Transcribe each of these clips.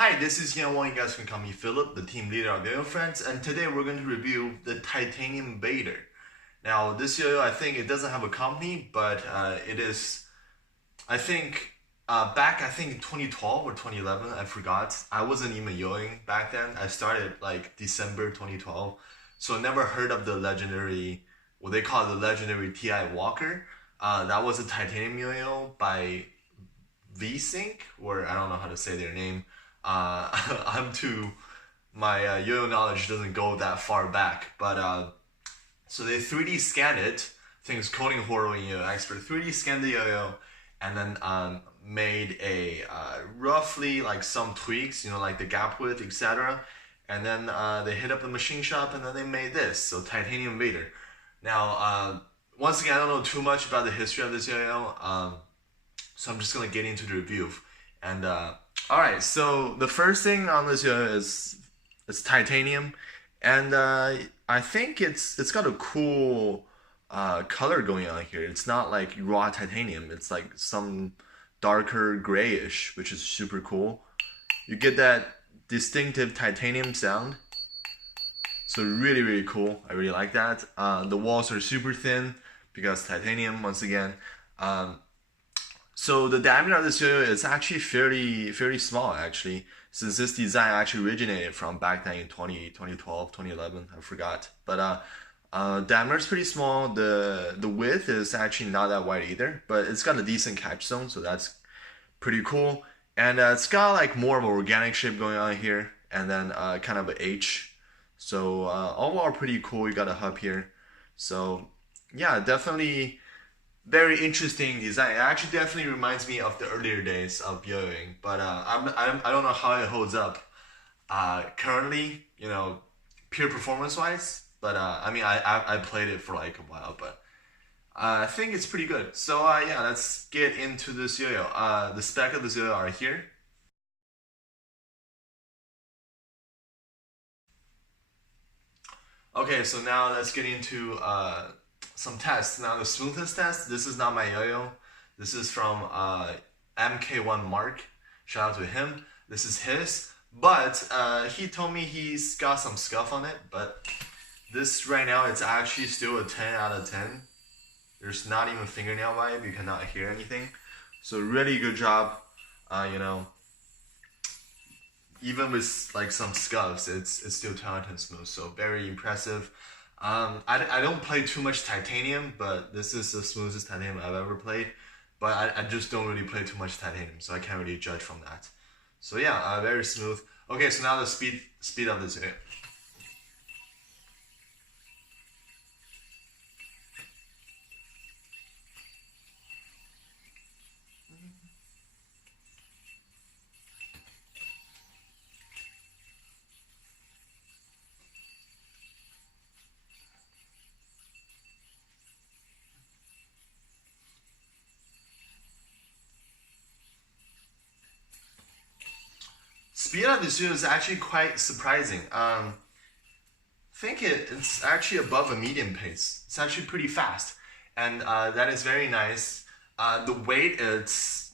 Hi, this is Yan Wang. You guys can call me Philip, the team leader of Yo-Yo Friends, and today we're going to review the Ti-Vayder. Now, this yo-yo, I think it doesn't have a company, but it is, I think, back, I think 2012 or 2011, I forgot. I wasn't even yo-yoing back then. I started like December 2012, so I never heard of the legendary, what they call the legendary T.I. Walker. That was a titanium yo-yo by V-Sync, or I don't know how to say their name. I'm too my yo-yo knowledge doesn't go that far back, but so they 3D scanned it. I think it's coding horror yo-yo expert 3D scanned the yo-yo, and then made a roughly like some tweaks, like the gap width, etc. And then they hit up the machine shop, and then they made this. So Ti-Vayder. Now, once again, I don't know too much about the history of this yo-yo, so I'm just gonna get into the review. And all right, so the first thing on this yo-yo is it's titanium, and I think it's got a cool color going on here. It's not like raw titanium. It's like some darker grayish, which is super cool. You get that distinctive titanium sound. So really, really cool. I really like that. The walls are super thin because titanium, once again. So the diameter of this yo-yo is actually fairly small actually, since this design actually originated from back then in 2012, 2011, I forgot. But diameter is pretty small. The width is actually not that wide either, but it's got a decent catch zone, so that's pretty cool. And it's got like more of an organic shape going on here, and then kind of an H. So overall pretty cool. You got a hub here. So yeah, definitely very interesting design. It actually definitely reminds me of the earlier days of yo-yoing, but I don't know how it holds up currently, pure performance wise. But I mean, I played it for like a while, but I think it's pretty good. So yeah, let's get into this yo-yo. The spec of this yo-yo are here. Okay, so now let's get into some tests. Now the smoothness test, this is not my yo-yo. This is from MK1 Mark. Shout out to him. This is his. But he told me he's got some scuff on it. But this right now, it's actually still a 10 out of 10. There's not even fingernail vibe. You cannot hear anything. So really good job. You know, even with like some scuffs, it's still talented and smooth. So very impressive. I don't play too much titanium, but this is the smoothest titanium I've ever played. But I just don't really play too much titanium, so I can't really judge from that. So yeah, very smooth. Okay, so now the speed of this. Speed of this is actually quite surprising. Think it's actually above a medium pace. It's actually pretty fast, and that is very nice. The weight it's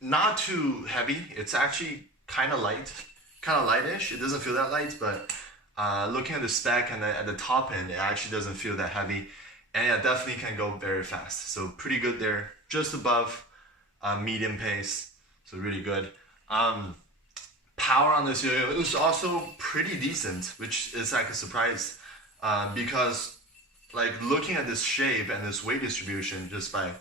not too heavy. It's actually kind of light, kind of lightish. It doesn't feel that light, but looking at the spec and at the top end, it actually doesn't feel that heavy, and yeah, definitely can go very fast. So pretty good there, just above medium pace. So really good. Power on this yo-yo is also pretty decent, which is like a surprise, because like looking at this shape and this weight distribution just by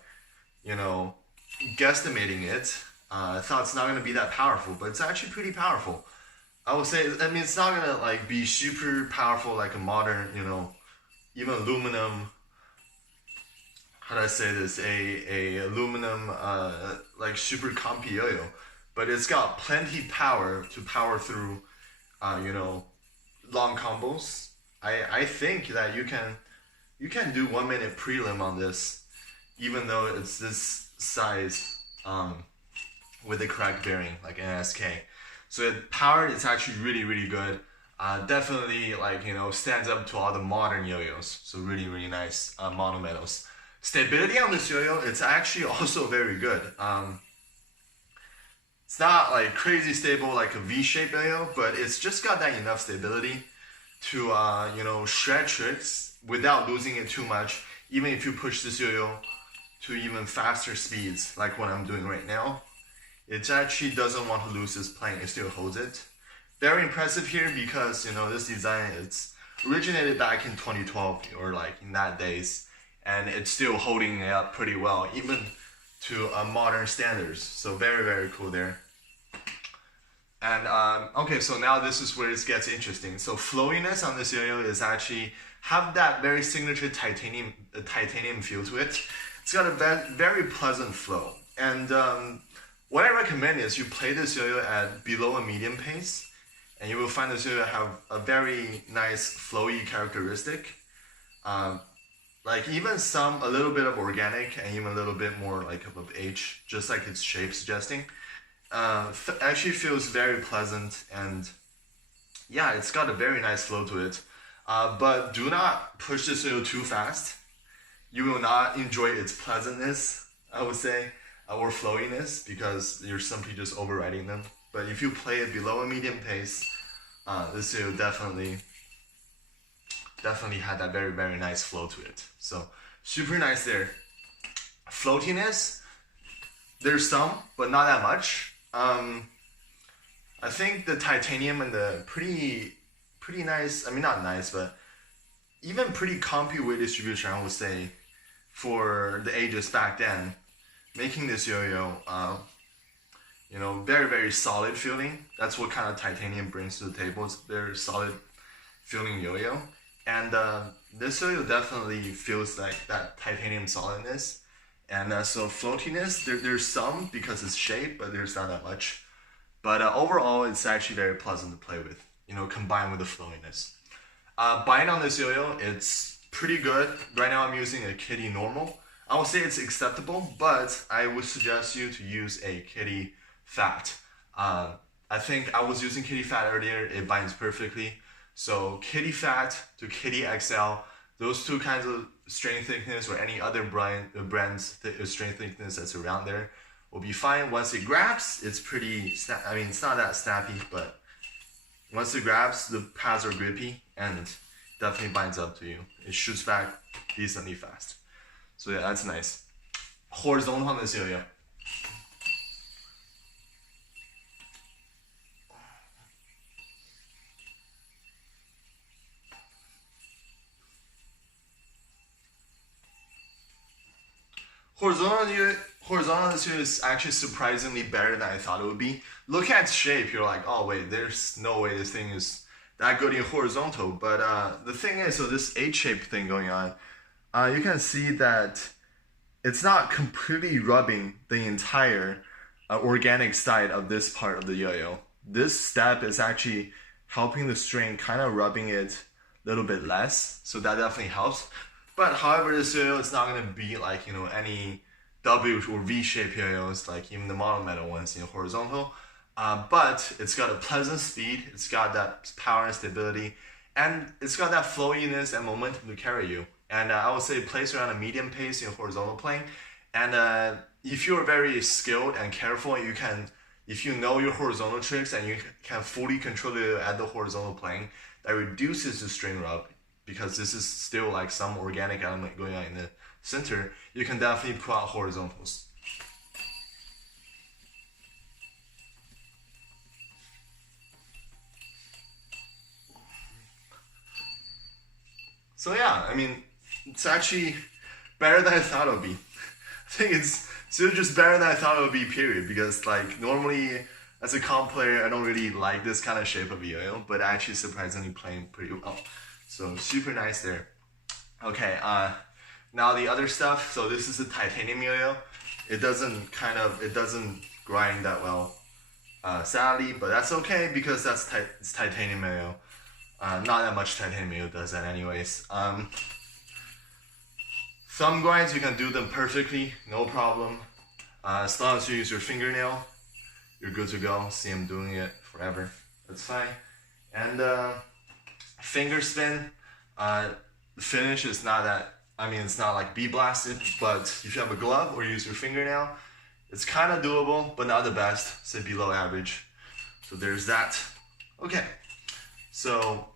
guesstimating it, I thought it's not gonna be that powerful, but it's actually pretty powerful. I would say, I mean, it's not gonna like be super powerful like a modern, even aluminum. How do I say this? A aluminum like super comfy yo-yo, but it's got plenty power to power through, long combos. I think that you can do 1 minute prelim on this, even though it's this size, with the correct bearing like NSK. So power is actually really good. Definitely like stands up to all the modern yo-yos. So really nice monometals. Stability on this yo-yo, it's actually also very good. It's not like crazy stable like a V-shaped yo-yo, but it's just got that enough stability to you know, shred tricks without losing it too much. Even if you push this yo-yo to even faster speeds, like what I'm doing right now, it actually doesn't want to lose this plane. It still holds it. Very impressive here because, you know, this design, it's originated back in 2012 or like in that days, and it's still holding it up pretty well, even to modern standards. So very, very cool there. And okay, so now this is where it gets interesting. So flowiness on this yo-yo is actually have that very signature titanium feel to it. It's got a very pleasant flow. And what I recommend is you play this yo-yo at below a medium pace, and you will find this yo-yo have a very nice flowy characteristic. Like even a little bit of organic and even a little bit more like of H, just like its shape suggesting. Actually feels very pleasant, and yeah, it's got a very nice flow to it. But do not push this yo-yo too fast. You will not enjoy its pleasantness, I would say, or flowiness, because you're simply just overriding them. But if you play it below a medium pace, this yo-yo definitely had that very, very nice flow to it. So super nice there. Floatiness, there's some, but not that much. I think the titanium and the pretty nice, I mean not nice, but even pretty comfy weight distribution, I would say, for the ages back then, making this yo-yo, you know, very, very solid feeling. That's what kind of titanium brings to the table. It's very solid feeling yo-yo. And this yo-yo definitely feels like that titanium solidness. And so floatiness, there's some because it's shaped, but there's not that much. But overall, it's actually very pleasant to play with, you know, combined with the flowiness. Bind on this yo-yo, it's pretty good. Right now I'm using a Kitty normal. I would say it's acceptable, but I would suggest you to use a Kitty fat. I think I was using Kitty fat earlier, it binds perfectly. So Kitty fat to Kitty XL, those two kinds of string thickness or any other brand's string thickness that's around there will be fine. Once it grabs, it's pretty, I mean, it's not that snappy, but once it grabs, the pads are grippy and definitely binds up to you. It shoots back decently fast. So yeah, that's nice. Horizontal on this yo-yo. Horizontal this yo-yo is actually surprisingly better than I thought it would be. Look at its shape, you're like, oh wait, there's no way this thing is that good in horizontal. But the thing is, so this H-shaped thing going on, you can see that it's not completely rubbing the entire organic side of this part of the yo-yo. This step is actually helping the string, kind of rubbing it a little bit less, so that definitely helps. But however, this yo-yo is not going to be like, you know, any W or V-shaped yo-yos, like even the mono-metal ones in horizontal. But it's got a pleasant speed, it's got that power and stability, and it's got that flowiness and momentum to carry you. And I would say place around a medium pace in horizontal playing. And if you're very skilled and careful, you can, if you know your horizontal tricks and you can fully control it at the horizontal playing, that reduces the string rub, because this is still like some organic element going on in the center. You can definitely pull out horizontals. So yeah, I mean, it's actually better than I thought it would be. I think it's still just better than I thought it would be, period. Because like normally as a comp player, I don't really like this kind of shape of yo-yo, but actually surprisingly playing pretty well. So super nice there. Okay, now the other stuff. So this is a titanium yo-yo. It doesn't grind that well, sadly, but that's okay because it's titanium yo-yo. Not that much titanium yo does that anyways. Thumb grinds, you can do them perfectly, no problem. As long as you use your fingernail, you're good to go. See, I'm doing it forever. That's fine. And finger spin, the finish is not that, I mean, it's not like bee blasted, but if you have a glove or use your fingernail, It's kind of doable, but not the best, say below average. So there's that. Okay, so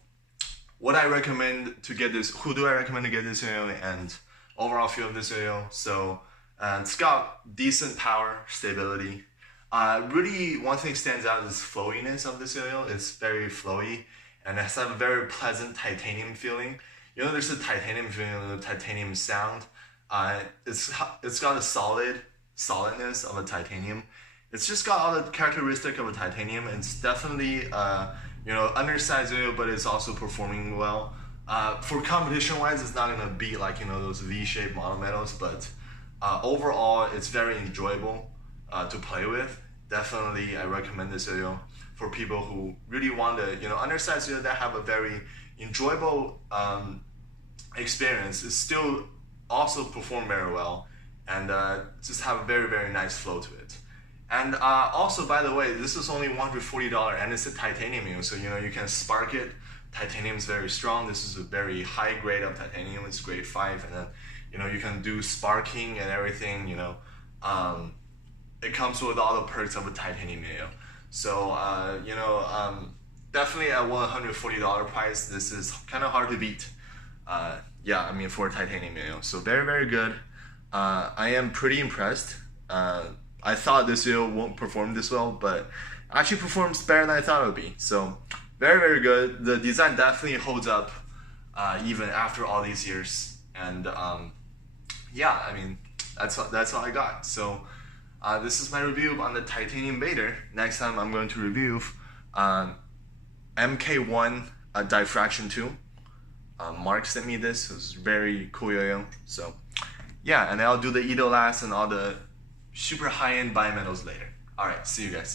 what I recommend to get this, who do I recommend to get this oil, and overall feel of this oil. So it's got decent power, stability. Really, one thing stands out is flowiness of this oil. It's very flowy, and it has a very pleasant titanium feeling. You know, there's a titanium feeling, a titanium sound. It's got a solidness of a titanium. It's just got all the characteristic of a titanium. It's definitely undersized oil, but it's also performing well. For competition wise, it's not gonna be like those V-shaped monometals, but overall it's very enjoyable to play with. Definitely, I recommend this oil for people who really want to undersized oil that have a very enjoyable experience. It still also perform very well, and just have a very, very nice flow to it. And also, by the way, this is only $140, and it's a titanium oil, so you can spark it. Titanium is very strong. This is a very high grade of titanium. It's grade 5, and then you can do sparking and everything. It comes with all the perks of a titanium oil. So definitely at $140 price, this is kind of hard to beat. Yeah, I mean, for a titanium oil. So very, very good. I am pretty impressed. I thought this oil won't perform this well, but actually performs better than I thought it would be. So very, very good. The design definitely holds up even after all these years. And yeah, I mean, that's all I got. So this is my review on the Ti-Vayder. Next time I'm going to review MK1 Diffraction 2. Mark sent me this. It was very cool yo-yo. So yeah, and then I'll do the Edo last and all the super high-end bimetals later. Alright, see you guys.